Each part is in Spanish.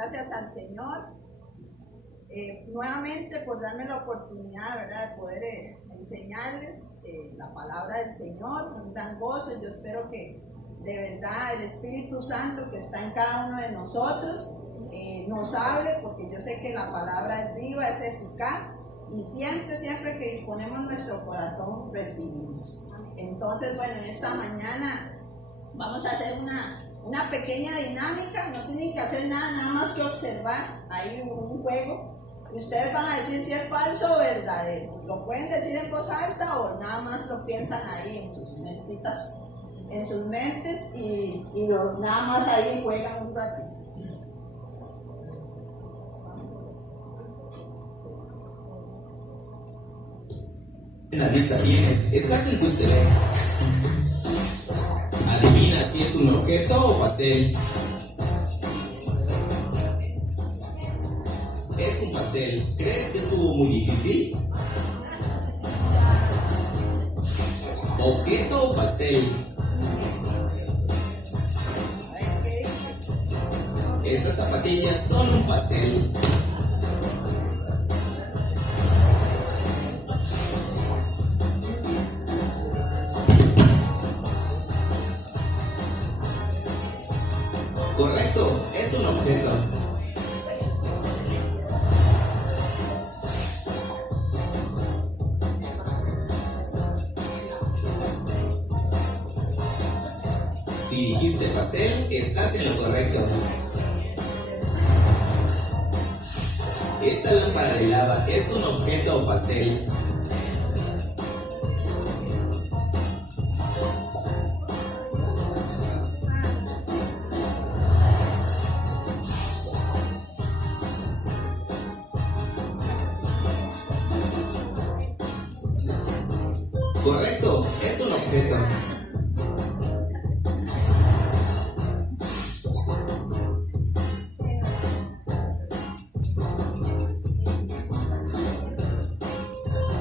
gracias al Señor nuevamente por darme la oportunidad, ¿verdad?, de poder enseñarles la palabra del Señor. Un gran gozo. Yo espero que de verdad el Espíritu Santo que está en cada uno de nosotros nos hable, porque yo sé que la palabra es viva, es eficaz, y siempre que disponemos nuestro corazón recibimos. Entonces, bueno, en esta mañana vamos a hacer una pequeña dinámica. No tienen que hacer nada más que observar ahí un juego, y ustedes van a decir si es falso o verdadero. Lo pueden decir en voz alta o nada más lo piensan ahí en sus mentitas, en sus mentes, y nada más ahí juegan un ratito. La vista tienes, estás en Cuestelé. Adivina si es un objeto o pastel. Es un pastel. ¿Crees que estuvo muy difícil? ¿Objeto o pastel? Estas zapatillas son un pastel. Correcto, es un objeto. Si dijiste pastel, estás en lo correcto. Esta lámpara de lava es un objeto o pastel. Correcto, es un objeto.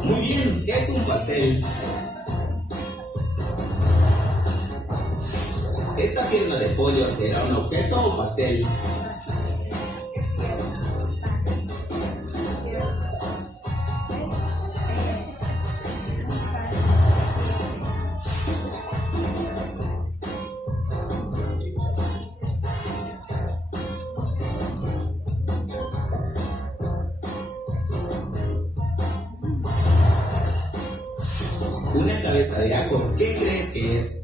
Muy bien, es un pastel. ¿Esta pierna de pollo será un objeto o pastel? Una cabeza de ajo, ¿qué crees que es?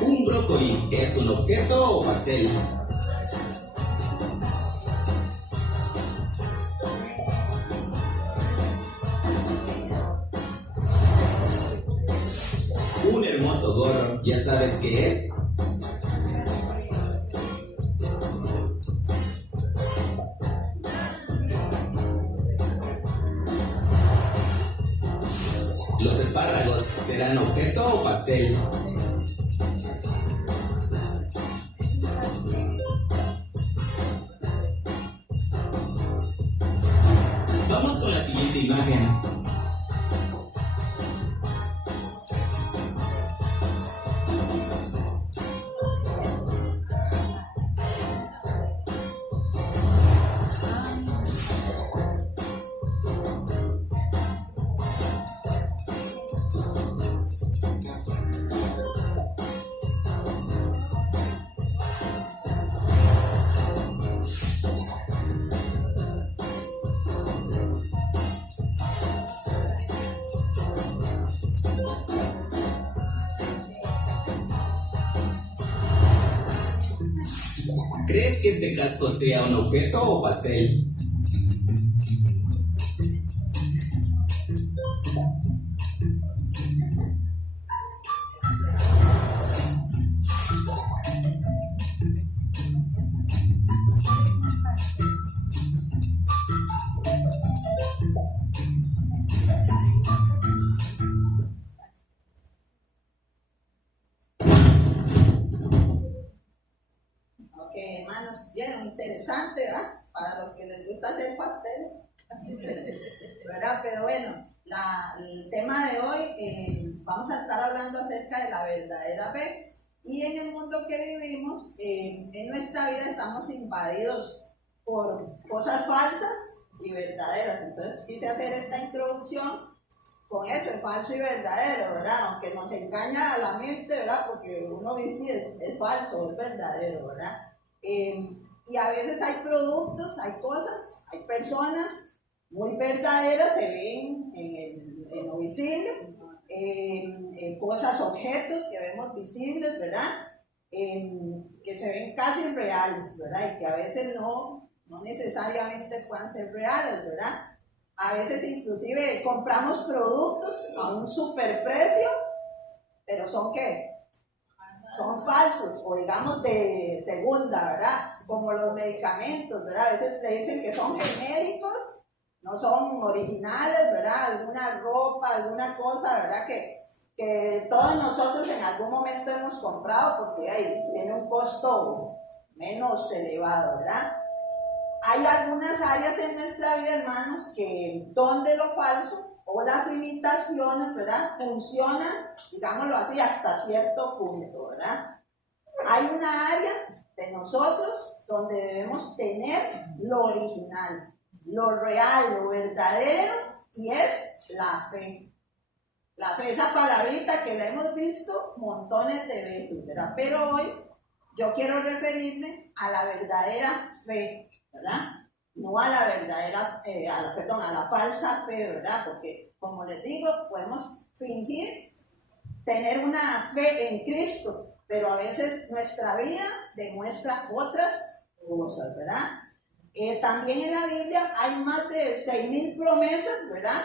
¿Un brócoli es un objeto o pastel? Un hermoso gorro, ¿ya sabes qué es? ¿Los espárragos serán objeto o pastel? Vamos con la siguiente imagen. ¿Crees que este casco sea un objeto o pastel? Hermanos, bien interesante, ¿verdad? Para los que les gusta hacer pasteles, ¿verdad? Pero bueno, la tema de hoy vamos a estar hablando acerca de la verdadera fe. Y en el mundo que vivimos, en nuestra vida estamos invadidos por cosas falsas y verdaderas. Entonces quise hacer esta introducción con eso, el falso y verdadero, ¿verdad? Aunque nos engaña a la mente, ¿verdad? Porque uno dice es falso, es verdadero, ¿verdad? Y a veces hay productos, hay cosas, hay personas muy verdaderas, se ven en lo visible, cosas, objetos que vemos visibles, ¿verdad? Que se ven casi reales, ¿verdad? Y que a veces no necesariamente puedan ser reales, ¿verdad? A veces inclusive compramos productos a un superprecio, pero ¿son qué? Son falsos, o digamos de segunda, ¿verdad? Como los medicamentos, ¿verdad? A veces te dicen que son genéricos, no son originales, ¿verdad? Alguna ropa, alguna cosa, ¿verdad? Que todos nosotros en algún momento hemos comprado porque tiene un costo menos elevado, ¿verdad? Hay algunas áreas en nuestra vida, hermanos, que donde lo falso o las imitaciones, ¿verdad? Funcionan, digámoslo así, hasta cierto punto, ¿verdad? Hay una área de nosotros donde debemos tener lo original, lo real, lo verdadero, y es la fe. La fe, esa palabrita que la hemos visto montones de veces, ¿verdad? Pero hoy yo quiero referirme a la verdadera fe, ¿verdad? No a la verdadera, a la falsa fe, ¿verdad? Porque, como les digo, podemos fingir tener una fe en Cristo, pero a veces nuestra vida demuestra otras cosas, ¿verdad? También en la Biblia hay más de 6,000 promesas, ¿verdad?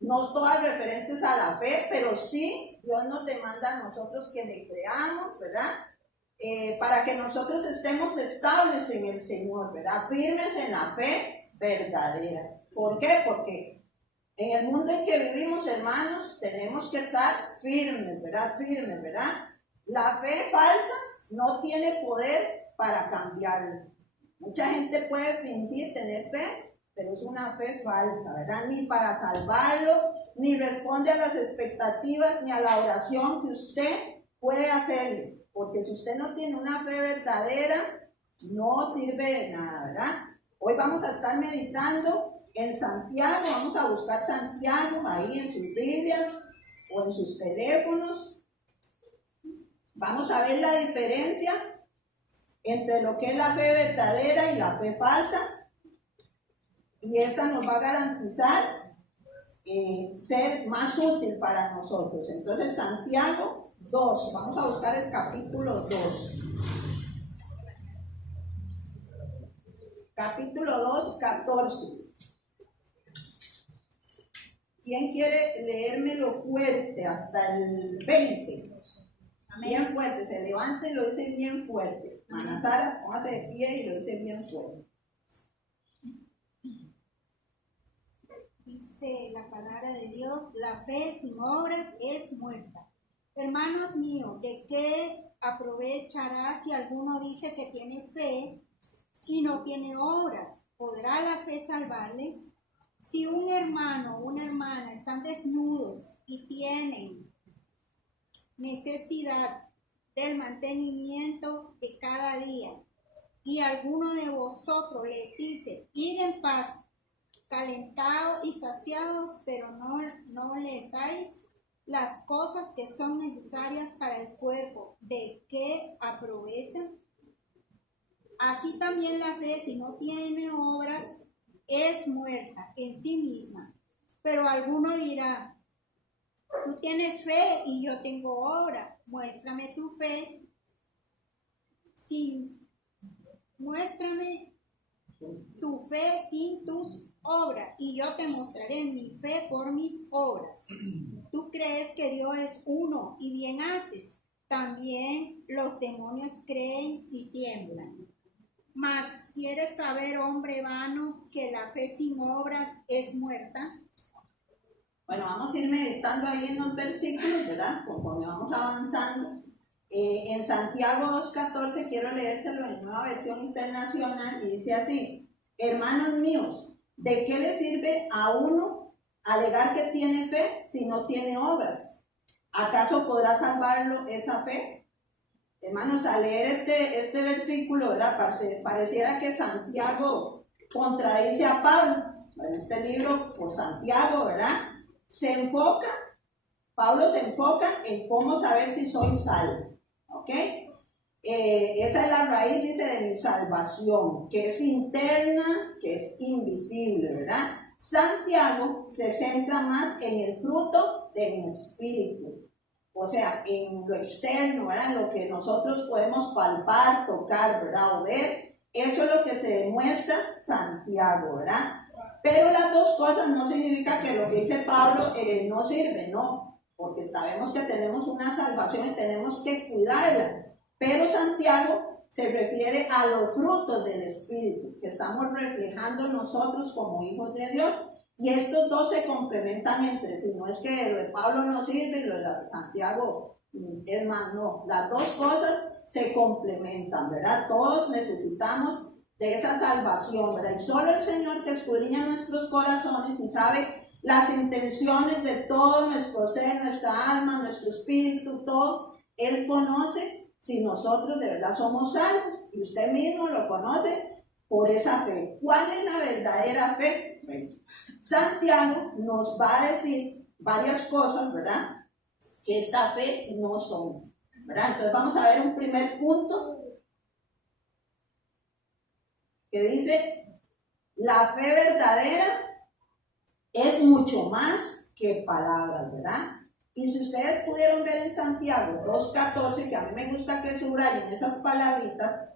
No todas referentes a la fe, pero sí Dios nos demanda a nosotros que le creamos, ¿verdad? Para que nosotros estemos estables en el Señor, ¿verdad? Firmes en la fe verdadera. ¿Por qué? Porque en el mundo en que vivimos, hermanos, tenemos que estar firmes, ¿verdad? Firmes, ¿verdad? La fe falsa no tiene poder para cambiarlo. Mucha gente puede fingir tener fe, pero es una fe falsa, ¿verdad? Ni para salvarlo, ni responde a las expectativas, ni a la oración que usted puede hacerle. Porque si usted no tiene una fe verdadera, no sirve de nada, ¿verdad? Hoy vamos a estar meditando en Santiago, vamos a buscar Santiago ahí en sus Biblias o en sus teléfonos. Vamos a ver la diferencia entre lo que es la fe verdadera y la fe falsa. Y esta nos va a garantizar ser más útil para nosotros. Entonces, Santiago 2, vamos a buscar el capítulo 2. Capítulo 2, 14. ¿Quién quiere leérmelo fuerte hasta el 20? Amén. Bien fuerte, se levanta y lo dice bien fuerte. Ana Sara, póngase de pie y lo dice bien fuerte. Dice la palabra de Dios: la fe sin obras es muerta. Hermanos míos, ¿de qué aprovechará si alguno dice que tiene fe y no tiene obras? ¿Podrá la fe salvarle? Si un hermano o una hermana están desnudos y tienen necesidad del mantenimiento de cada día, y alguno de vosotros les dice: id en paz, calentados y saciados, pero no les dais las cosas que son necesarias para el cuerpo, ¿de qué aprovechan? Así también la fe, si no tiene obras, es muerta en sí misma. Pero alguno dirá: tú tienes fe y yo tengo obra. Muéstrame tu fe sin tus obras, y yo te mostraré mi fe por mis obras. Tú crees que Dios es uno y bien haces. También los demonios creen y tiemblan. Mas ¿quieres saber, hombre vano, que la fe sin obras es muerta? Bueno, vamos a ir meditando ahí en los versículos, ¿verdad? Conforme vamos avanzando. En Santiago 2.14 quiero leérselo en Nueva Versión Internacional y dice así: hermanos míos, ¿de qué le sirve a uno alegar que tiene fe si no tiene obras? ¿Acaso podrá salvarlo esa fe? Hermanos, al leer este versículo, ¿verdad? Pareciera que Santiago contradice a Pablo. En este libro, por Santiago, ¿verdad? Pablo se enfoca en cómo saber si soy salvo, ¿ok? Esa es la raíz, dice, de mi salvación, que es interna, que es invisible, ¿verdad? Santiago se centra más en el fruto de mi espíritu, o sea, en lo externo, ¿verdad? En lo que nosotros podemos palpar, tocar, ¿verdad? O ver. Eso es lo que se demuestra Santiago, ¿verdad? Pero las dos cosas no significa que lo que dice Pablo no sirve, no, porque sabemos que tenemos una salvación y tenemos que cuidarla. Pero Santiago se refiere a los frutos del Espíritu que estamos reflejando nosotros como hijos de Dios. Y estos dos se complementan entre sí. No es que lo de Pablo no sirve y lo de Santiago es más, no. Las dos cosas se complementan, ¿verdad? Todos necesitamos de esa salvación, ¿verdad? Y solo el Señor, que escudriña nuestros corazones y sabe las intenciones de todo nuestro ser, nuestra alma, nuestro espíritu, todo, Él conoce si nosotros de verdad somos salvos. Y usted mismo lo conoce por esa fe. ¿Cuál es la verdadera fe? Bueno, Santiago nos va a decir varias cosas, ¿verdad?, que esta fe no son, ¿verdad? Entonces vamos a ver un primer punto que dice: la fe verdadera es mucho más que palabras, ¿verdad? Y si ustedes pudieron ver en Santiago 2:14, que a mí me gusta que subrayen esas palabritas,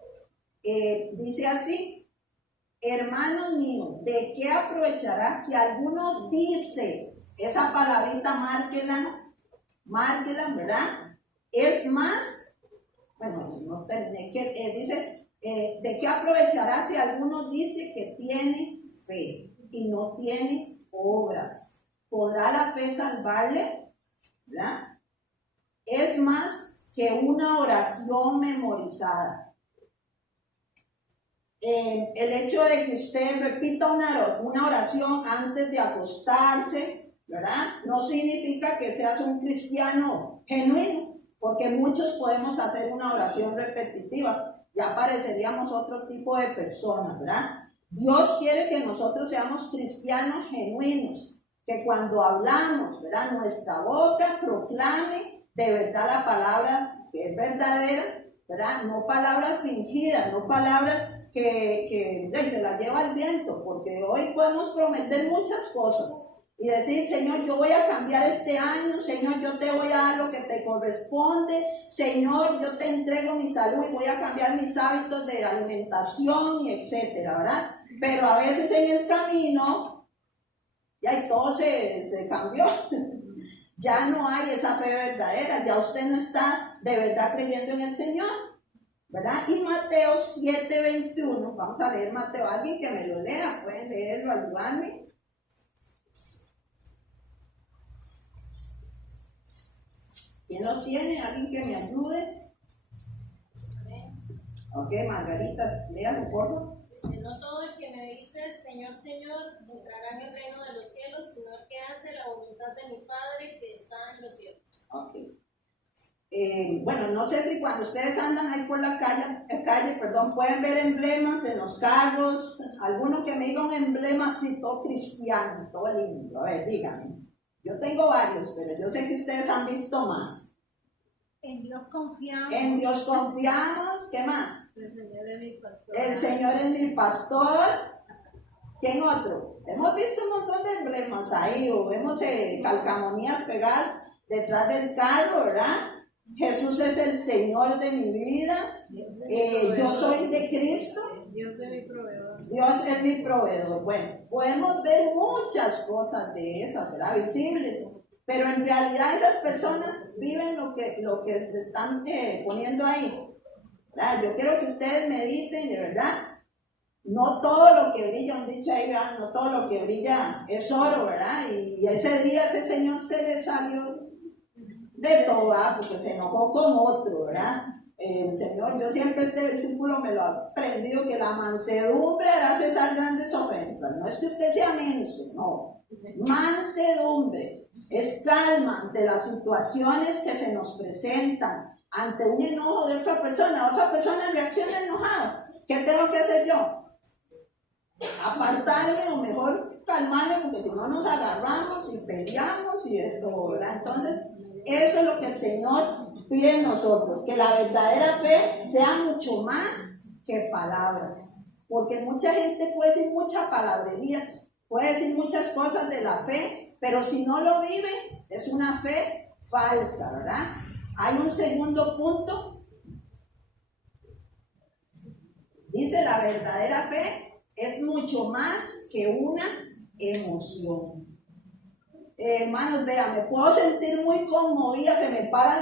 dice así: hermanos míos, ¿de qué aprovechará si alguno dice? Esa palabrita, márquela, ¿verdad? Es más, bueno, no dice, ¿de qué aprovechará si alguno dice que tiene fe y no tiene obras? ¿Podrá la fe salvarle? ¿Verdad? Es más que una oración memorizada. El hecho de que usted repita una oración antes de acostarse, ¿verdad?, no significa que seas un cristiano genuino, porque muchos podemos hacer una oración repetitiva, ya pareceríamos otro tipo de personas, ¿verdad? Dios quiere que nosotros seamos cristianos genuinos, que cuando hablamos, ¿verdad?, nuestra boca proclame de verdad la palabra que es verdadera, ¿verdad? No palabras fingidas, no palabras que se las lleva el viento, porque hoy podemos prometer muchas cosas y decir: Señor, yo voy a cambiar este año, Señor, yo te voy a dar lo que te corresponde, Señor, yo te entrego mi salud y voy a cambiar mis hábitos de alimentación y etcétera, ¿verdad? Pero a veces en el camino ya todo se cambió. Ya no hay esa fe verdadera, ya usted no está de verdad creyendo en el Señor, ¿verdad? Y Mateo 7:21, vamos a leer Mateo. Alguien que me lo lea, pueden leerlo, ayudarme. ¿Quién lo tiene? ¿Alguien que me ayude? Ok, Margarita, léalo, por favor. Dice: no todo el que me dice Señor, Señor, entrará en el reino de los cielos, sino el que hace la voluntad de mi Padre que está en los cielos. Ok. Bueno, no sé si cuando ustedes andan ahí por la calle, pueden ver emblemas en los carros, alguno que me diga un emblema así, todo cristiano, todo lindo. A ver, díganme. Yo tengo varios, pero yo sé que ustedes han visto más. En Dios confiamos. En Dios confiamos. ¿Qué más? El Señor es mi pastor. El Señor es mi pastor. ¿Quién otro? Hemos visto un montón de emblemas ahí, o vemos calcamonías pegadas detrás del carro, ¿verdad? Jesús es el Señor de mi vida. Yo soy de Cristo. Dios es mi proveedor. Dios es mi proveedor. Bueno, podemos ver muchas cosas de esas, ¿verdad? Visibles. Pero en realidad esas personas viven lo que se están poniendo ahí, ¿verdad? Yo quiero que ustedes mediten, de verdad. No todo lo que brilla, un dicho ahí, ¿verdad? No todo lo que brilla es oro, ¿verdad? Y ese día ese señor se le salió de todo, ¿verdad? Porque se enojó con otro, ¿verdad? El Señor, yo siempre este versículo me lo he aprendido, que la mansedumbre hará cesar grandes ofensas. No es que usted sea menso, no. Mansedumbre es calma ante las situaciones que se nos presentan, ante un enojo de otra persona reacciona enojado. ¿Qué tengo que hacer yo? Apartarme o mejor calmarme, porque si no nos agarramos y peleamos y de todo, ¿verdad? Entonces, eso es lo que el Señor pide de nosotros, que la verdadera fe sea mucho más que palabras, porque mucha gente puede decir mucha palabrería, puede decir muchas cosas de la fe, pero si no lo vive, es una fe falsa, ¿verdad? Hay un segundo punto, dice la verdadera fe es mucho más que una emoción. Hermanos, vean, me puedo sentir muy conmovida,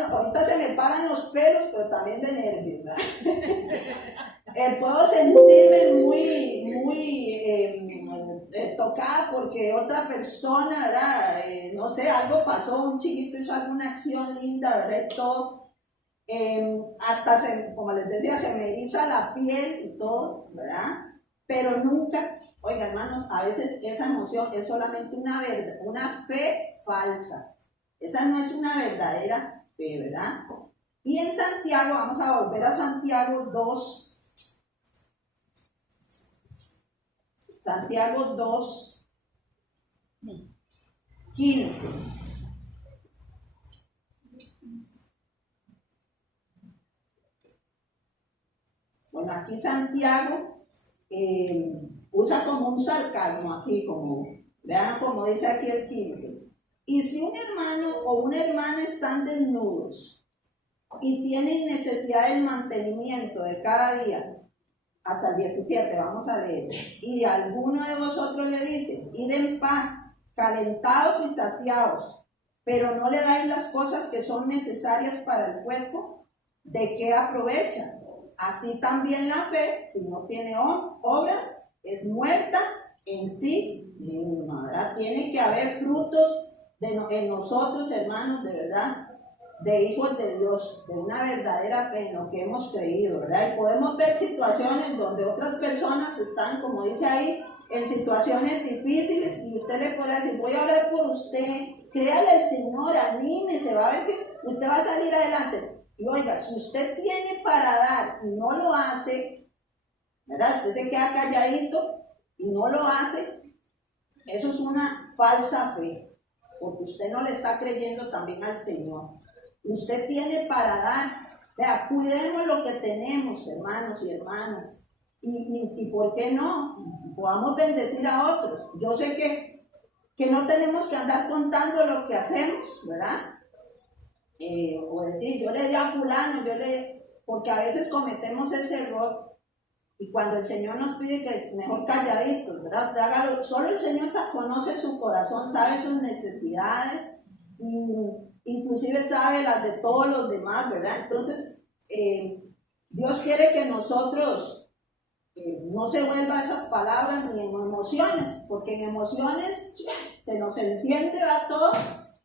ahorita se me paran los pelos, pero también de nervios, ¿verdad? Puedo sentirme muy tocada porque otra persona, ¿verdad? No sé, algo pasó, un chiquito hizo alguna acción linda, ¿verdad? Y todo, hasta como les decía, se me eriza la piel y todo, ¿verdad? Pero nunca, oiga hermanos, a veces esa emoción es solamente una fe falsa. Esa no es una verdadera fe, ¿verdad? Y en Santiago, vamos a volver a Santiago 2. Santiago 2, 15. Bueno, aquí Santiago usa como un sarcasmo aquí, vean como dice aquí el 15. Y si un hermano o una hermana están desnudos y tienen necesidad del mantenimiento de cada día, hasta el 17, vamos a leer, y alguno de vosotros le dice, id en paz, calentados y saciados, pero no le dais las cosas que son necesarias para el cuerpo, ¿de qué aprovecha? Así también la fe, si no tiene obras, es muerta en sí misma, ¿verdad? Tiene que haber frutos en nosotros, hermanos, de verdad, de hijos de Dios, de una verdadera fe en lo que hemos creído, ¿verdad? Y podemos ver situaciones donde otras personas están, como dice ahí, en situaciones difíciles y usted le puede decir, voy a orar por usted, créale al Señor, anímese, va a ver que usted va a salir adelante. Y oiga, si usted tiene para dar y no lo hace, ¿verdad? Usted se queda calladito y no lo hace, eso es una falsa fe, porque usted no le está creyendo también al Señor. Usted tiene para dar, vea, cuidemos lo que tenemos, hermanos y hermanas, y ¿por qué no? Podamos bendecir a otros. Yo sé que no tenemos que andar contando lo que hacemos, ¿verdad? O decir, yo le di a fulano, porque a veces cometemos ese error, y cuando el Señor nos pide que mejor calladitos, ¿verdad? Usted hágalo, solo el Señor conoce su corazón, sabe sus necesidades, y inclusive sabe las de todos los demás, ¿verdad? Entonces, Dios quiere que nosotros no se vuelva esas palabras ni en emociones, porque en emociones se nos enciende, ¿verdad? Todo,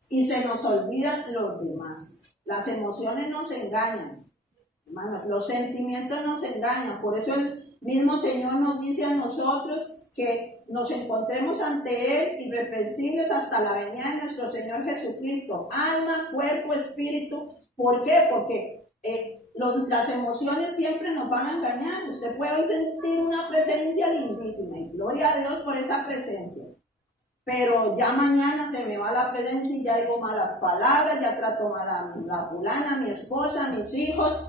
y se nos olvidan los demás. Las emociones nos engañan, hermanos, los sentimientos nos engañan. Por eso el mismo Señor nos dice a nosotros que nos encontremos ante Él irreprensibles hasta la venida de nuestro Señor Jesucristo, alma, cuerpo, espíritu. ¿Por qué? Porque las emociones siempre nos van a engañar. Usted puede hoy sentir una presencia lindísima y gloria a Dios por esa presencia, pero ya mañana se me va la presencia y ya digo malas palabras, ya trato mal a la fulana, a mi esposa, a mis hijos.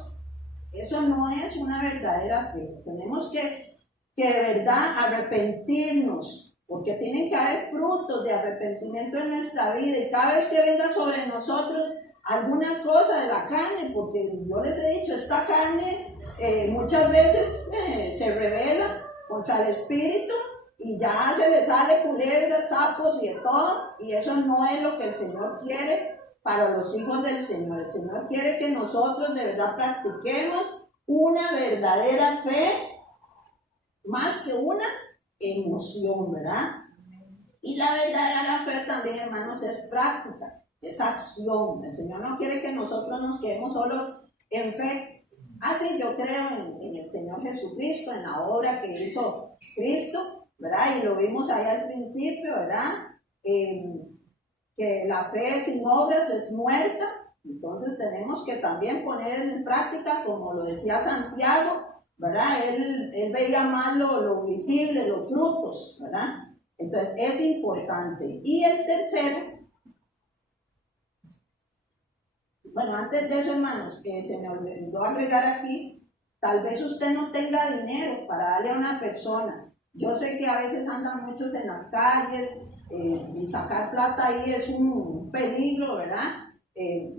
Eso no es una verdadera fe. Tenemos que de verdad arrepentirnos, porque tienen que haber frutos de arrepentimiento en nuestra vida, y cada vez que venga sobre nosotros alguna cosa de la carne, porque yo les he dicho, esta carne muchas veces se rebela contra el espíritu y ya se le sale culebras, sapos y de todo, y eso no es lo que el Señor quiere para los hijos del Señor. El Señor quiere que nosotros de verdad practiquemos una verdadera fe, más que una emoción, ¿verdad? Y la verdadera fe también, hermanos, es práctica, es acción. El Señor no quiere que nosotros nos quedemos solo en fe. Así yo creo en el Señor Jesucristo, en la obra que hizo Cristo, ¿verdad? Y lo vimos ahí al principio, ¿verdad? que la fe sin obras es muerta. Entonces tenemos que también poner en práctica, como lo decía Santiago, ¿verdad? Él veía más lo visible, los frutos, ¿verdad? Entonces es importante. Y el tercero, bueno, antes de eso, hermanos, se me olvidó agregar aquí, tal vez usted no tenga dinero para darle a una persona. Yo sé que a veces andan muchos en las calles y sacar plata ahí es un peligro, ¿verdad?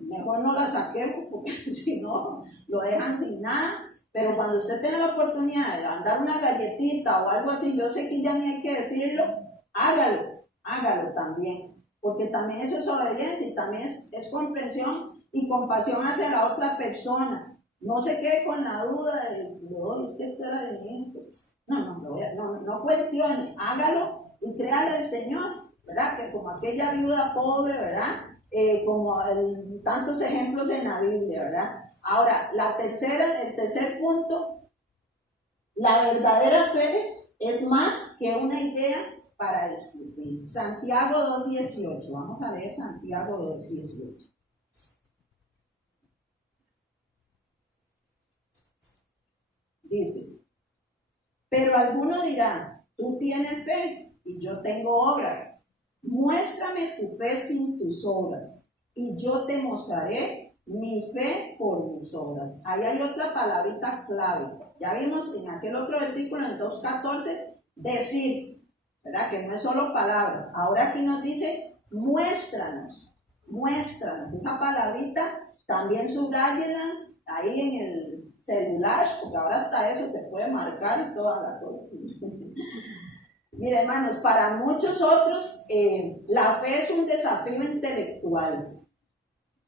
Mejor no la saquemos porque si no lo dejan sin nada. Pero cuando usted tenga la oportunidad de mandar una galletita o algo así, yo sé que ya ni hay que decirlo, hágalo también, porque también eso es obediencia y también es comprensión y compasión hacia la otra persona. No se quede con la duda de, no, es que esto era de mi hijo. No cuestione, hágalo y créale al Señor, ¿verdad? Que como aquella viuda pobre, ¿verdad? Como tantos ejemplos en la Biblia, ¿verdad? Ahora, el tercer punto, la verdadera fe es más que una idea para discutir. Santiago 2:18, vamos a leer Santiago 2:18. Dice, pero alguno dirá, tú tienes fe y yo tengo obras. Muéstrame tu fe sin tus obras y yo te mostraré mi fe por mis obras. Ahí hay otra palabrita clave. Ya vimos en aquel otro versículo, en el 2:14, decir, ¿verdad? Que no es solo palabra. Ahora aquí nos dice, muéstranos. Esa palabrita también subrayenla ahí en el celular, porque ahora hasta eso se puede marcar y toda la cosa. Mire, hermanos, para muchos otros la fe es un desafío intelectual.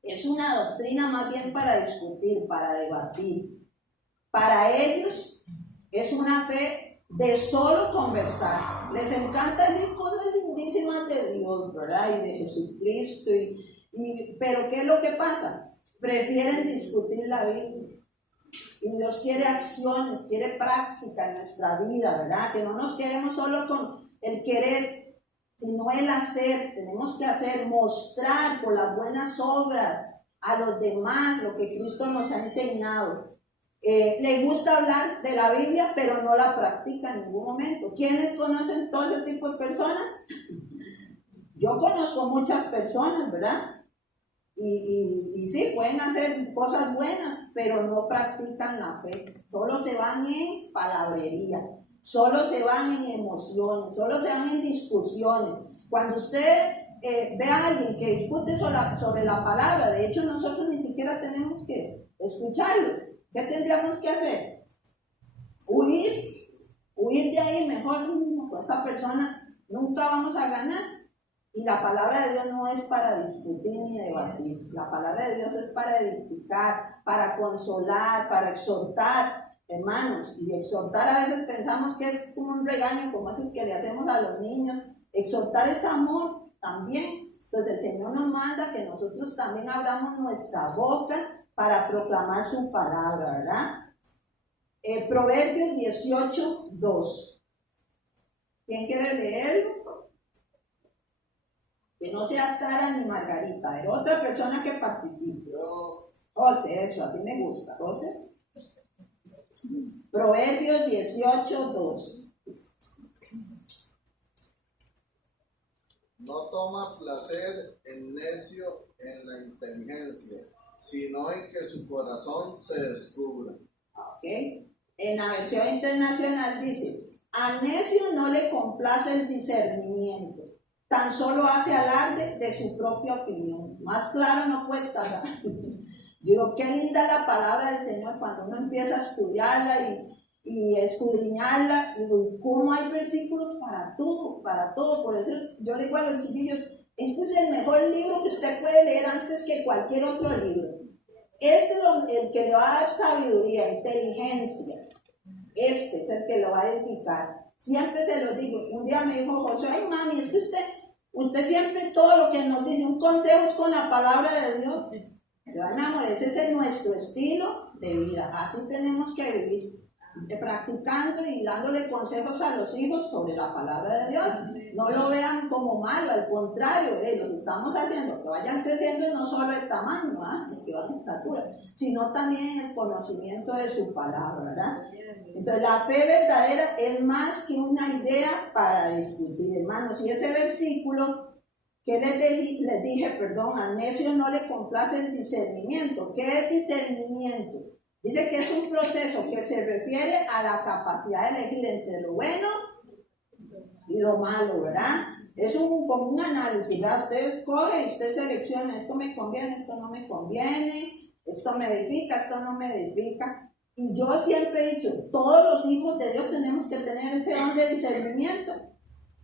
Es una doctrina más bien para discutir, para debatir. Para ellos es una fe de solo conversar. Les encanta decir cosas lindísimas de Dios, ¿verdad? Y de Jesucristo. Pero ¿qué es lo que pasa? Prefieren discutir la Biblia. Y Dios quiere acciones, quiere práctica en nuestra vida, ¿verdad? Que no nos quedemos solo con el querer, sino el hacer. Tenemos que hacer, mostrar por las buenas obras a los demás lo que Cristo nos ha enseñado. Le gusta hablar de la Biblia, pero no la practica en ningún momento. ¿Quiénes conocen todo ese tipo de personas? Yo conozco muchas personas, ¿verdad? Y sí, pueden hacer cosas buenas, pero no practican la fe. Solo se van en palabrería, solo se van en emociones, solo se van en discusiones. Cuando usted ve a alguien que discute sobre la palabra, de hecho nosotros ni siquiera tenemos que escucharlo. ¿Qué tendríamos que hacer? Huir de ahí, mejor con esta persona nunca vamos a ganar. Y la palabra de Dios no es para discutir ni debatir. La palabra de Dios es para edificar, para consolar, para exhortar, hermanos. Y exhortar a veces pensamos que es como un regaño, como ese que le hacemos a los niños. Exhortar es amor también. Entonces el Señor nos manda que nosotros también abramos nuestra boca para proclamar su palabra, ¿verdad? Proverbios 18:2. ¿Quién quiere leerlo? Que no sea Sara ni Margarita, pero otra persona que participe. José, eso, a ti me gusta, José. Proverbios 18:2. No toma placer el necio en la inteligencia, sino en que su corazón se descubra. Ok. En la versión internacional dice, al necio no le complace el discernimiento, tan solo hace alarde de su propia opinión. Más claro no puede estar. Digo, qué linda es la palabra del Señor cuando uno empieza a estudiarla y escudriñarla. Digo, ¿cómo hay versículos para todo? Para todo. Por eso yo le digo a los chiquillos, este es el mejor libro que usted puede leer antes que cualquier otro libro. Este es el que le va a dar sabiduría, inteligencia. Este es el que lo va a edificar. Siempre se los digo. Un día me dijo José, ay mami, es que usted siempre todo lo que nos dice, un consejo es con la palabra de Dios. Pero mi amor, ese es nuestro estilo de vida. Así tenemos que vivir, practicando y dándole consejos a los hijos sobre la palabra de Dios. no lo vean como malo, al contrario, lo que estamos haciendo, que vayan creciendo no solo el tamaño, que van en estatura, sino también el conocimiento de su palabra, ¿verdad? Entonces la fe verdadera es más que una idea para discutir, hermanos. Y ese versículo que les dije, al necio no le complace el discernimiento. ¿Qué es discernimiento? Dice que es un proceso que se refiere a la capacidad de elegir entre lo bueno y lo malo, ¿verdad? Es como un análisis, ¿verdad? Usted escoge, usted selecciona, esto me conviene, esto no me conviene, esto me edifica, esto no me edifica. Y yo siempre he dicho, todos los hijos de Dios tenemos que tener ese don de discernimiento,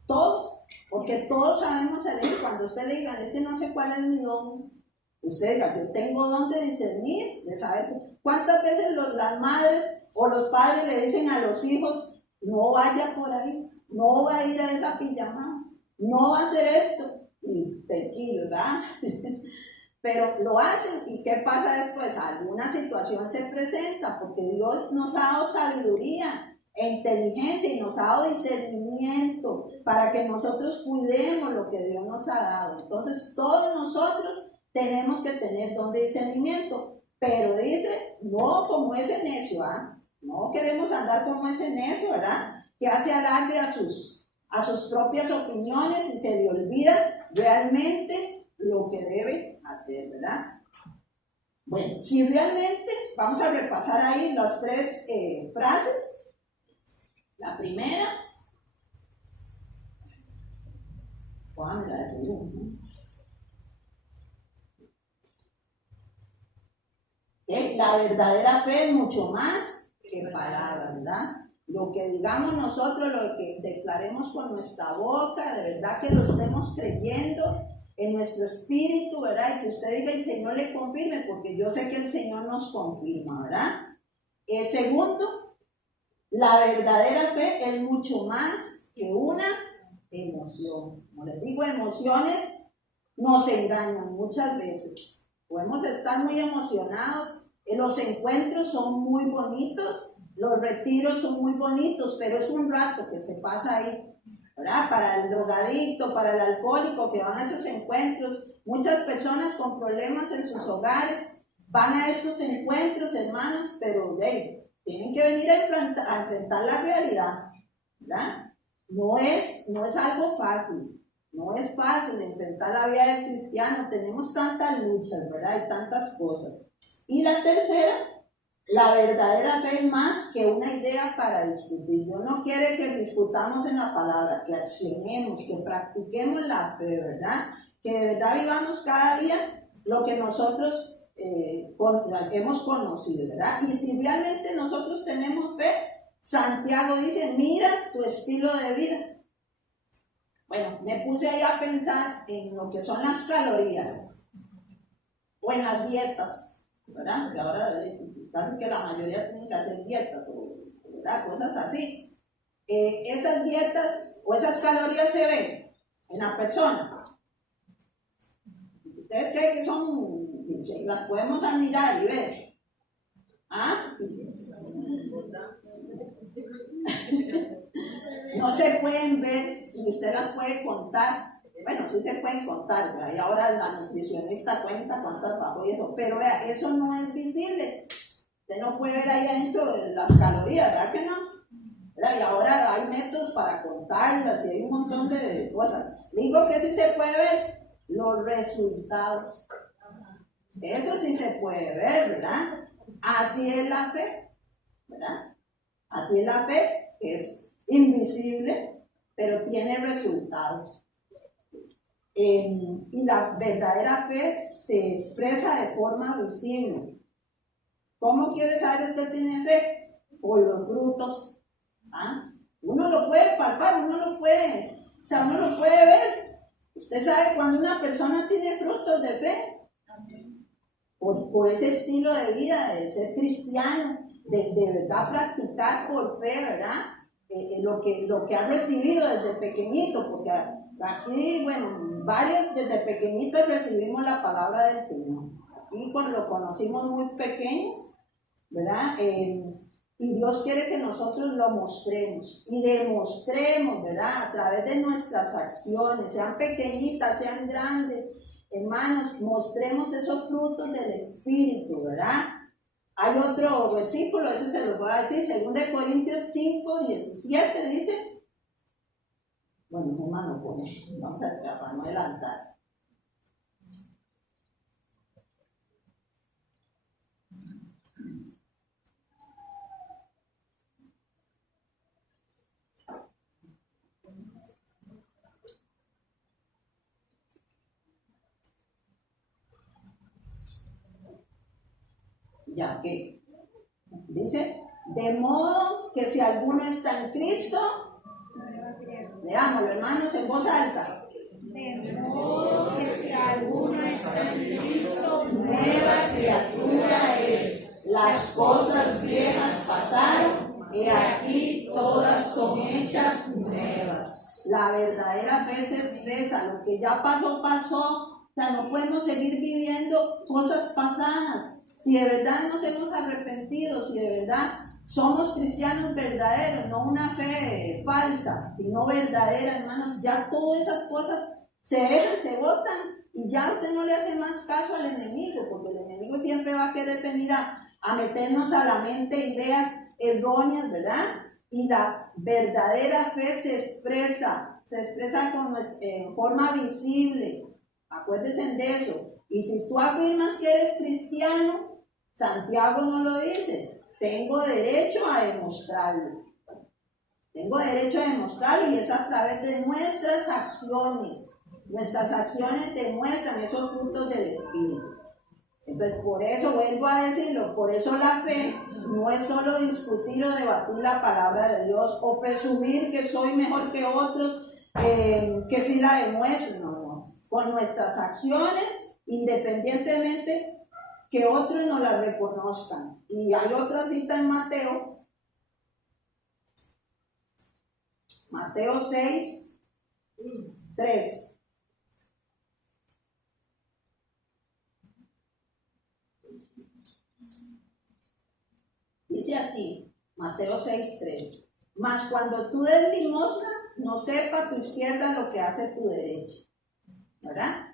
todos, porque todos sabemos elegir. Cuando usted le digan, es que no sé cuál es mi don, usted diga, yo tengo don de discernir, de saber. ¿Cuántas veces las madres o los padres le dicen a los hijos, no vaya por ahí, no va a ir a esa pijama, no va a hacer esto? Y pequeño, ¿verdad? Pero lo hacen, ¿y qué pasa después? Alguna situación se presenta, porque Dios nos ha dado sabiduría e inteligencia y nos ha dado discernimiento para que nosotros cuidemos lo que Dios nos ha dado. Entonces todos nosotros tenemos que tener don de discernimiento, pero dice, no como ese necio, no queremos andar como ese necio, ¿verdad? Que hace alarde a sus propias opiniones y se le olvida realmente lo que debe hacer, ¿verdad? Bueno, si realmente, vamos a repasar ahí las tres frases. La primera, la verdadera fe es mucho más que palabras, ¿verdad? Lo que digamos nosotros, lo que declaremos con nuestra boca, de verdad que lo estemos creyendo en nuestro espíritu, ¿verdad? Y que usted diga, el Señor le confirme, porque yo sé que el Señor nos confirma, ¿verdad? Segundo, la verdadera fe es mucho más que una emoción. Como les digo, emociones nos engañan muchas veces. Podemos estar muy emocionados, los encuentros son muy bonitos, los retiros son muy bonitos, pero es un rato que se pasa ahí, ¿verdad? Para el drogadicto, para el alcohólico que van a esos encuentros, muchas personas con problemas en sus hogares van a estos encuentros, hermanos, pero tienen que venir a enfrentar la realidad, ¿verdad? No es algo fácil, no es fácil enfrentar la vida del cristiano, tenemos tantas luchas, ¿verdad? Y tantas cosas. Y la tercera, la verdadera fe es más que una idea para discutir. Dios no quiere que discutamos en la palabra, que accionemos, que practiquemos la fe, ¿verdad? Que de verdad vivamos cada día lo que nosotros hemos conocido, ¿verdad? Y si realmente nosotros tenemos fe, Santiago dice, mira tu estilo de vida. Bueno, me puse ahí a pensar en lo que son las calorías o en las dietas, ¿verdad? Que ahora casi que la mayoría tienen que hacer dietas, ¿verdad? Cosas así. Esas dietas o esas calorías se ven en la persona. ¿Ustedes creen que las podemos admirar y ver? ¿Ah? No se pueden ver, ni usted las puede contar. Bueno, sí se pueden contar, ¿verdad? Y ahora la nutricionista cuenta cuántas bajó y eso, pero vea, eso no es visible. Usted no puede ver ahí adentro las calorías, ¿verdad que no? ¿Verdad? Y ahora hay métodos para contarlas y hay un montón de cosas. Digo que sí se puede ver los resultados. Eso sí se puede ver, ¿verdad? Así es la fe, ¿verdad? Así es la fe, que es invisible, pero tiene resultados. Y la verdadera fe se expresa de forma visible. ¿Cómo quiere saber usted tiene fe? Por los frutos. Uno lo puede palpar, uno lo puede ver. Usted sabe cuando una persona tiene frutos de fe. Por ese estilo de vida, de ser cristiano, de verdad practicar por fe, ¿verdad? Lo que ha recibido desde pequeñito, porque aquí, bueno, varios desde pequeñitos recibimos la palabra del Señor. Aquí lo conocimos muy pequeños, ¿verdad? Y Dios quiere que nosotros lo mostremos y demostremos, ¿verdad? A través de nuestras acciones, sean pequeñitas, sean grandes, hermanos, mostremos esos frutos del Espíritu, ¿verdad? Hay otro versículo, ese se los voy a decir, 2 Corintios 5, 17 dice, bueno, hermano, pone, vamos a para no adelantar. Ya que dice, de modo que si alguno está en Cristo, leámoslo hermanos en voz alta. De modo que si alguno está en Cristo, Nueva criatura es, las cosas viejas pasaron, y aquí todas son hechas nuevas. La verdadera fe se expresa, lo que ya pasó, pasó. O sea, no podemos seguir viviendo cosas pasadas. Si de verdad nos hemos arrepentido, si de verdad somos cristianos verdaderos, no una fe falsa, sino verdadera, hermanos, ya todas esas cosas se dejan, se botan y ya usted no le hace más caso al enemigo, porque el enemigo siempre va a querer venir a meternos a la mente ideas erróneas, ¿verdad? Y la verdadera fe se expresa en forma visible. Acuérdense de eso. Y si tú afirmas que eres cristiano, Santiago no lo dice, tengo derecho a demostrarlo. Tengo derecho a demostrarlo y es a través de nuestras acciones. Nuestras acciones demuestran esos frutos del Espíritu. Entonces, por eso vuelvo a decirlo, por eso la fe no es solo discutir o debatir la palabra de Dios o presumir que soy mejor que otros, que sí la demuestro, no. Con nuestras acciones, independientemente que otros nos la reconozcan. Y hay otra cita en Mateo 6, 3. Dice así, Mateo 6, 3. Mas cuando tú des limosna, no sepa tu izquierda lo que hace tu derecha. ¿Verdad?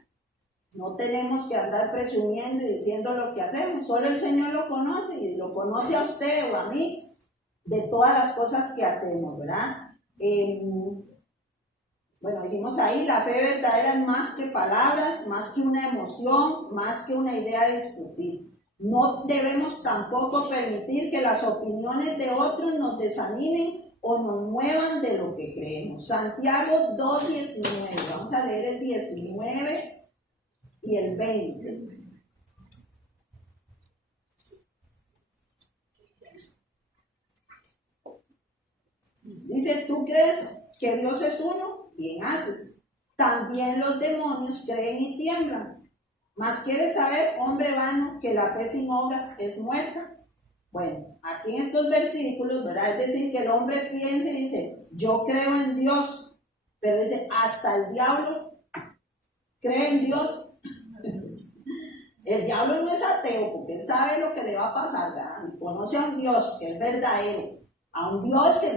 No tenemos que andar presumiendo y diciendo lo que hacemos. Solo el Señor lo conoce y lo conoce a usted o a mí de todas las cosas que hacemos, ¿verdad? Bueno, dijimos ahí, la fe verdadera es más que palabras, más que una emoción, más que una idea de discutir. No debemos tampoco permitir que las opiniones de otros nos desanimen o nos muevan de lo que creemos. Santiago 2:19, vamos a leer el 19 y el 20. Dice, ¿tú crees que Dios es uno? Bien haces. También los demonios creen y tiemblan. Mas quieres saber, hombre vano, que la fe sin obras es muerta. Bueno, aquí en estos versículos, ¿verdad? Es decir, que el hombre piensa y dice, yo creo en Dios, pero dice, hasta el diablo cree en Dios. El diablo no es ateo, porque él sabe lo que le va a pasar, ¿verdad? Y conoce a un Dios que es verdadero, a un Dios que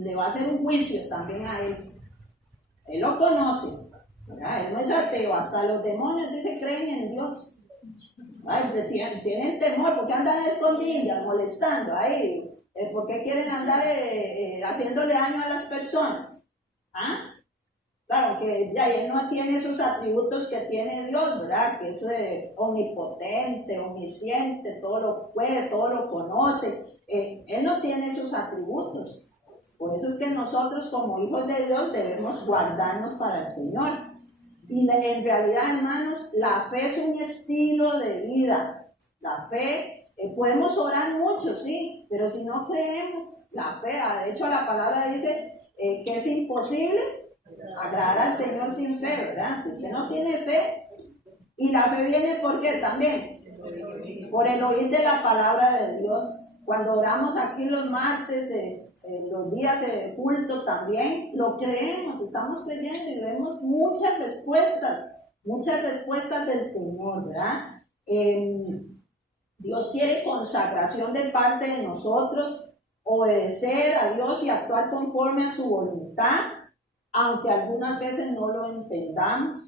le va a hacer un juicio también a él. Él lo conoce, ¿verdad? Él no es ateo, hasta los demonios dice creen en Dios. Ay, tienen temor porque andan escondidas, molestando ahí, porque quieren andar haciéndole daño a las personas. ¿Ah? Claro que ya él no tiene esos atributos que tiene Dios, ¿verdad? Que es omnipotente, omnisciente, todo lo puede, todo lo conoce. Él no tiene esos atributos. Por eso es que nosotros como hijos de Dios debemos guardarnos para el Señor. Y en realidad, hermanos, la fe es un estilo de vida. La fe, podemos orar mucho, sí, pero si no creemos, la fe, de hecho la palabra dice que es imposible agradar al Señor sin fe, ¿verdad? Si usted no tiene fe, y la fe viene ¿por qué? También por el oír de la palabra de Dios. Cuando oramos aquí los martes, los días de culto también, lo creemos, estamos creyendo y vemos muchas respuestas del Señor, ¿verdad? Dios quiere consagración de parte de nosotros, obedecer a Dios y actuar conforme a su voluntad, aunque algunas veces no lo entendamos.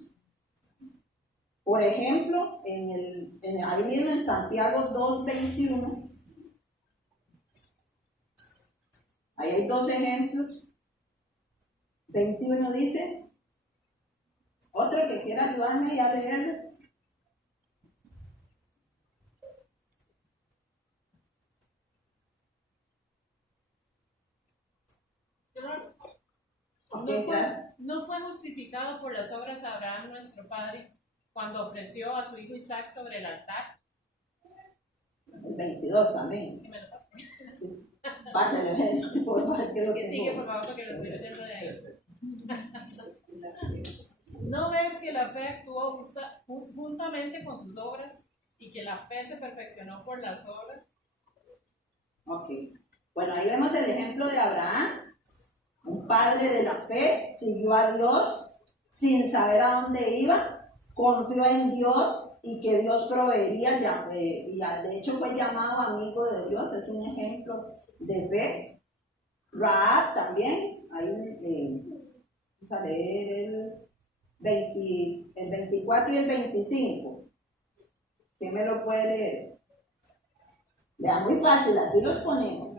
Por ejemplo, ahí mismo en Santiago 2:21, ahí hay dos ejemplos. 21 dice, otro que quiera ayudarme y a leerlo. No fue justificado por las obras Abraham nuestro padre cuando ofreció a su hijo Isaac sobre el altar. El 22 también. Pásale, por favor, que lo que sigue, por favor, porque lo estoy leyendo de ahí. ¿No ves que la fe actuó juntamente con sus obras y que la fe se perfeccionó por las obras? Ok. Bueno, ahí vemos el ejemplo de Abraham, un padre de la fe, siguió a Dios sin saber a dónde iba, confió en Dios y que Dios proveería, y de hecho fue llamado amigo de Dios, es un ejemplo de fe. Rahab también, ahí vamos a leer el 24 y el 25. ¿Quién me lo puede leer? Vea, muy fácil, aquí los ponemos.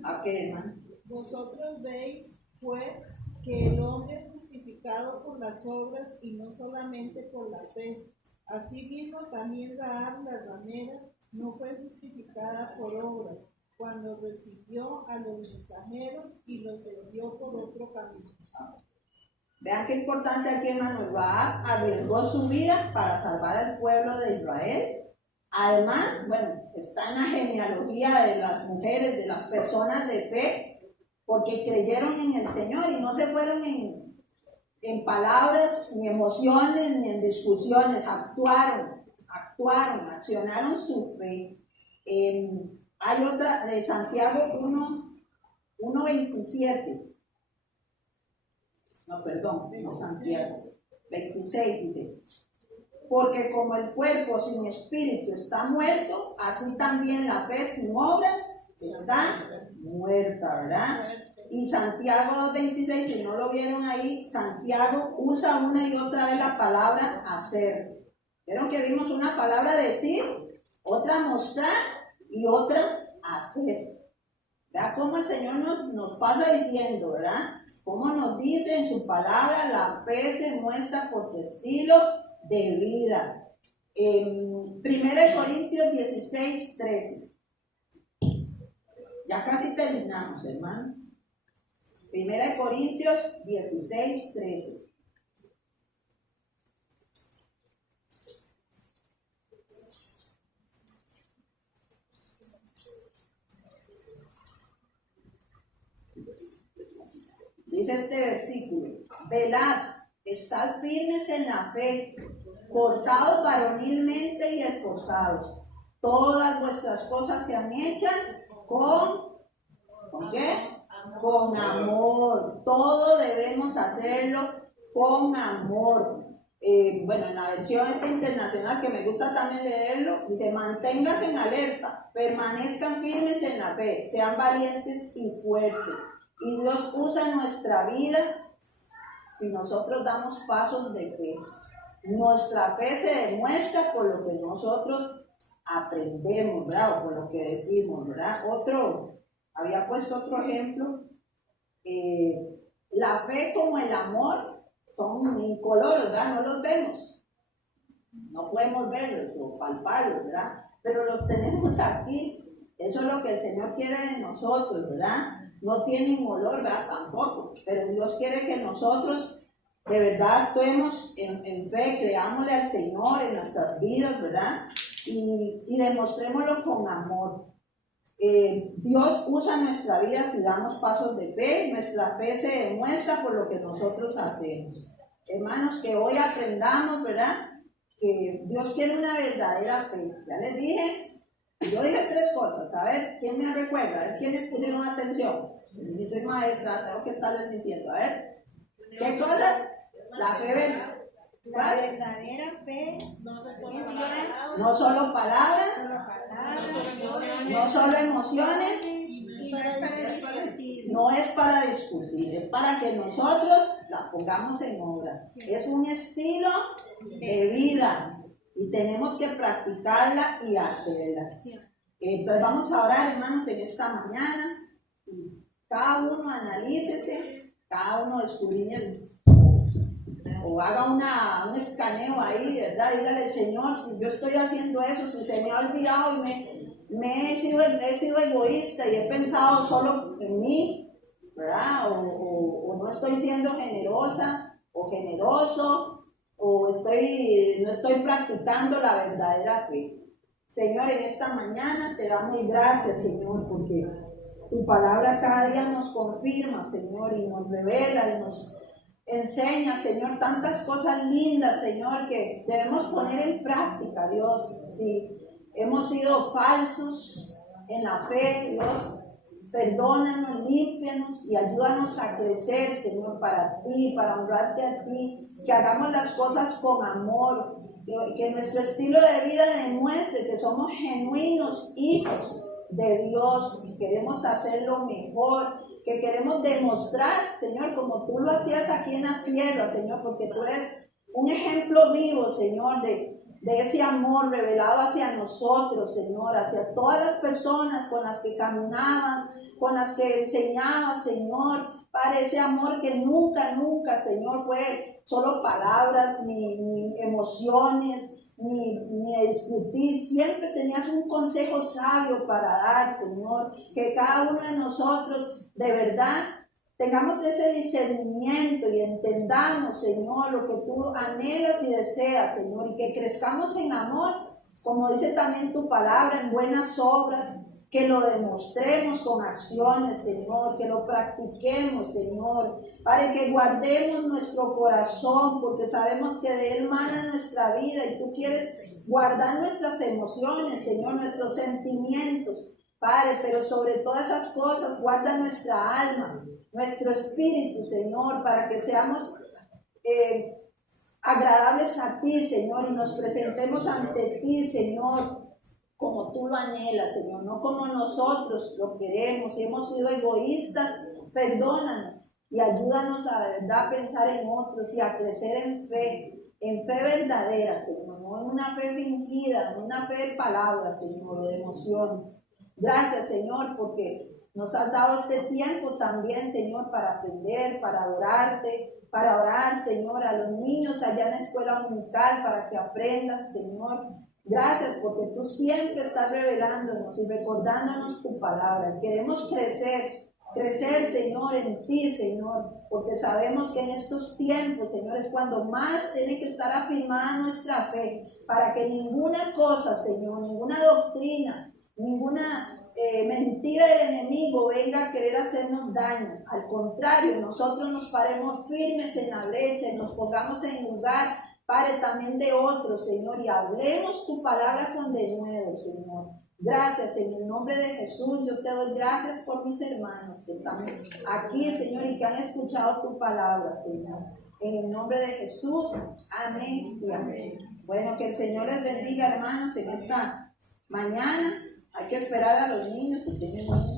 Ok, hermano. Vosotros veis, pues, que el hombre es justificado por las obras y no solamente por la fe. Asimismo, también Rahab la ramera no fue justificada por obras, cuando recibió a los mensajeros y los envió por otro camino. Vean qué importante aquí, hermano. Rahab arriesgó su vida para salvar al pueblo de Israel. Además, bueno, está en la genealogía de las mujeres, de las personas de fe, porque creyeron en el Señor y no se fueron en palabras, ni emociones, ni en discusiones, actuaron, accionaron su fe. Hay otra de Santiago 1:27. No, perdón, no Santiago. 26 dice. Porque como el cuerpo sin espíritu está muerto, así también la fe sin obras está muerta, ¿verdad? Y Santiago 2:26, si no lo vieron ahí, Santiago usa una y otra vez la palabra hacer. ¿Vieron que vimos una palabra decir, otra mostrar y otra hacer? ¿Verdad? Cómo el Señor nos pasa diciendo, ¿verdad? Cómo nos dice en su palabra, la fe se muestra por su estilo de vida. 1 Corintios 16:13. Ya casi terminamos, hermano. 1 Corintios 16:13. Dice este versículo: velad, estad firmes en la fe, portados varonilmente y esforzados. Todas vuestras cosas sean hechas ¿con qué? Con amor. Todo debemos hacerlo con amor. Bueno, en la versión esta internacional, que me gusta también leerlo, dice: manténganse en alerta, permanezcan firmes en la fe, sean valientes y fuertes. Y Dios usa nuestra vida si nosotros damos pasos de fe. Nuestra fe se demuestra por lo que nosotros aprendemos, ¿verdad? O por lo que decimos, ¿verdad? Había puesto otro ejemplo. La fe como el amor son incoloros, ¿verdad? No los vemos. No podemos verlos o palparlos, ¿verdad? Pero los tenemos aquí. Eso es lo que el Señor quiere de nosotros, ¿verdad? No tienen olor, ¿verdad? Tampoco. Pero Dios quiere que nosotros de verdad actuemos en fe, creámosle al Señor en nuestras vidas, ¿verdad? Y demostrémoslo con amor. Dios usa nuestra vida si damos pasos de fe. Nuestra fe se demuestra por lo que nosotros hacemos. Hermanos, que hoy aprendamos, ¿verdad? Que Dios quiere una verdadera fe. Ya les dije. Yo dije 3 cosas, a ver, ¿quién me recuerda? A ver, ¿quiénes pusieron atención? Yo soy maestra, tengo que estarles diciendo, a ver, ¿qué cosas? La fe verdadera. La verdadera fe No se en solo Dios, No solo palabras, No solo emociones, y no es para discutir. no es para discutir, es para que nosotros la pongamos en obra. Es un estilo de vida y tenemos que practicarla y hacerla. Entonces vamos a orar, hermanos, en esta mañana. Cada uno analícese, cada uno escudriñe o haga un escaneo ahí, ¿verdad? Dígale, Señor, si yo estoy haciendo eso, si se me ha olvidado y me he sido egoísta y he pensado solo en mí, ¿verdad? O no estoy siendo generosa o generoso, o no estoy practicando la verdadera fe. Señor, en esta mañana te damos gracias, Señor, porque tu palabra cada día nos confirma, Señor, y nos revela y nos enseña, Señor, tantas cosas lindas, Señor, que debemos poner en práctica, Dios. Si hemos sido falsos en la fe, Dios, perdónanos, límpianos y ayúdanos a crecer, Señor, para ti, para honrarte a ti, que hagamos las cosas con amor, que nuestro estilo de vida demuestre que somos genuinos hijos de Dios, que queremos hacerlo mejor, que queremos demostrar, Señor, como tú lo hacías aquí en la tierra, Señor, porque tú eres un ejemplo vivo, Señor, de ese amor revelado hacia nosotros, Señor, hacia todas las personas con las que caminabas, con las que enseñabas, Señor. Padre, ese amor que nunca, Señor, fue solo palabras, ni emociones, ni a discutir. Siempre tenías un consejo sabio para dar, Señor. Que cada uno de nosotros, de verdad, tengamos ese discernimiento y entendamos, Señor, lo que tú anhelas y deseas, Señor. Y que crezcamos en amor, como dice también tu palabra, en buenas obras. Que lo demostremos con acciones, Señor, que lo practiquemos, Señor, para que guardemos nuestro corazón, porque sabemos que de él mana nuestra vida y tú quieres guardar nuestras emociones, Señor, nuestros sentimientos, Padre, pero sobre todas esas cosas, guarda nuestra alma, nuestro espíritu, Señor, para que seamos agradables a ti, Señor, y nos presentemos ante ti, Señor, como tú lo anhelas, Señor, no como nosotros lo queremos. Si hemos sido egoístas, perdónanos y ayúdanos a de verdad pensar en otros y a crecer en fe verdadera, Señor, no en una fe fingida, no en una fe de palabras, Señor, o de emociones. Gracias, Señor, porque nos has dado este tiempo también, Señor, para aprender, para adorarte, para orar, Señor, a los niños allá en la escuela dominical para que aprendan, Señor. Gracias porque tú siempre estás revelándonos y recordándonos tu palabra. Queremos crecer, Señor, en ti, Señor, porque sabemos que en estos tiempos, Señor, es cuando más tiene que estar afirmada nuestra fe, para que ninguna cosa, Señor, ninguna doctrina, ninguna mentira del enemigo venga a querer hacernos daño. Al contrario, nosotros nos paremos firmes en la brecha y nos pongamos en lugar, Padre, también de otros, Señor, y hablemos tu palabra con denuedo, Señor. Gracias, en el nombre de Jesús, yo te doy gracias por mis hermanos que están aquí, Señor, y que han escuchado tu palabra, Señor. En el nombre de Jesús, amén y amén. Bueno, que el Señor les bendiga, hermanos, en esta mañana. Hay que esperar a los niños, si tienen niños.